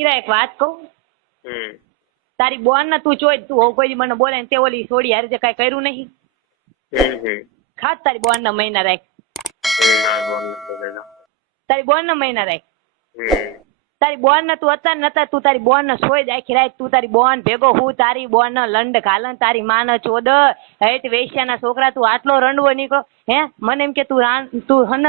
કિરા એક વાત કહું હમ તારી બોન ને તું જોઈ તું કોઈ મને બોલે ને તે ઓલી છોડી હારે કઈ કર્યું નહીં ખાસ તારી બોન ના મહિના રાખ તારી બોન ના મહિના રાખ તારી બોન ને તું અત્યારે નતા તું તારી બોન ને સોઈ જ આખી રાખ તું તારી બોન ભેગો હું તારી બોન ને લંડ ઘાલન તારી માં ચોદ હેત વેશ્યા ના છોકરા તું આટલો રંડવો નીકળો હે મને એમ કે તું હન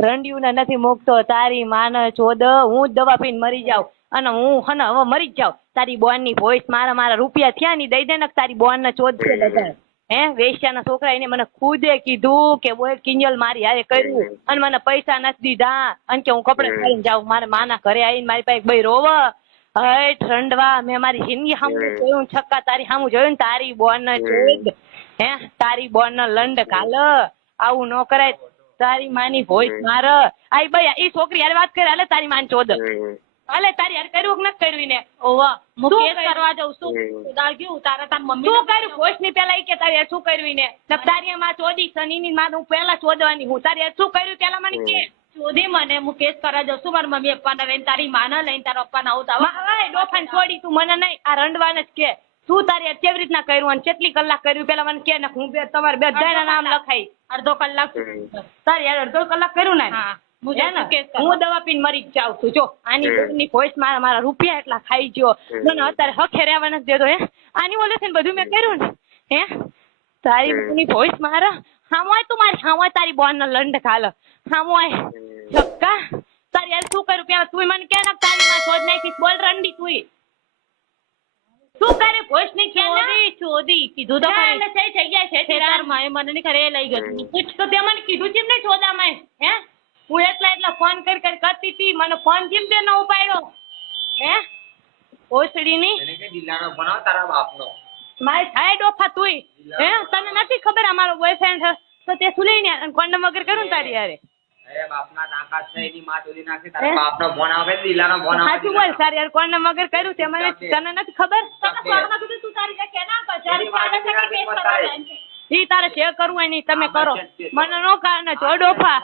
રંડિયું ને નથી મૂકતો તારી માં ચોદ હું જ દવા પીને મરી જાઉં અને હું હન હવે મરી જ જાઉં તારી બોન ની ભોઈસ મારા રૂપિયા થયા ની દઈ દે ને તારી બોન ને ચોદ છે બધા હે વેશ્યા ના છોકરા એને મને ખુદે કીધું કે બોલ કિંજલ મારી હારે કર્યું અને મને પૈસા નથી દીધા અને કે હું કપડે પહેરીને જાઉં મારે માના ઘરે આવીને મારી પાસે ભાઈ રોવ હટ રંડવા મેં મારી જિંદગી સામું જોયું છક્કા તારી સામું જોયું ને તારી બોન ને ચોદ હે તારી બોન ને લંડ કાલ આવું ન કરાય તારી માની ભોઈસ માર આઈ ભાઈ એ છોકરી હારે વાત કરે હાલે તારી માન ચોદ હાલે તારી હારે કર્યું કે નથી કર્યું ને ઓવા મુકેશ કરવા જાઉં શું દાળગ્યું તારા તાર મમ્મી શું કર્યું ભોઈસ ની પેલા ઈ કે તારી હારે શું કર્યું ને તારી માં ચોદી શની ની માં હું પેલા ચોદવાની હું તારી હારે શું કર્યું પેલા મને કે ચોદી મને મુકેશ કરવા જાઉં છું મારા મમ્મી પપ્પાને લઈને તારી માને લઈને તારા પપ્પાને આવતા ડોફાન છોડી તું મને નહીં આ રંડવાને જ કે તું તારી કેવી રીતના કર્યું અને કેટલી કલાક કર્યું પેલા મને કે ને હું તમારે બધાના નામ લખાઈ અડધો કલાક તારી યાર અડધો કલાક કર્યું ને હું દવા પીને મરી જ જાઉં છું જો આની ભોઈસ મારા રૂપિયા એટલા ખાઈ ગયો મને અત્યારે હખે રહેવા નથી દેતો હે આની બોલે છે ને બધું મેં કર્યું ને હે તારી ભોઈસ મારા હામોય તું મારી હામોય તારી બોન નો લંડ ખાલ હામોય છક્કા તારી યાર શું કર્યું પેલા તું મને કે તારી માં શોધ નાખી બોલ રંડી તું શું કરે ભોઈસ ની કે ચોદી કીધું તો ખરી થઈ ગયા છે તેરાર માં મને નહીં ખરે લઈ ગયું પૂછ તો તે મને કીધું છે ને ચોદા માં હે હું એટલા ફોન કરી કરતી હતી મને ફોન કેમ તે ન ઉપાડ્યો હે ઓસડી ની એને કે દિલાનો બનાવ તારા બાપનો માય થાય ડોફા તુંય હે તને નથી ખબર અમારો બોયફ્રેન્ડ તો તે સુલઈને કોન્ડમ વગર કરું ને તારી યાર અરે બાપના તાકાત છે એની માં ચોદી નાખી તારા બાપનો ફોન આવે દિલાનો ફોન આવે સાચું બોલ તારી યાર કોન્ડમ વગર કર્યું તે મને તને નથી ખબર તને ફોનમાં કીધું તું તારી કે ના કર તારી પાસે કે કેસ કરવાનો ઈ તારે જે કરવું હોય ની તમે કરો મને નો કારણે જો ડોફા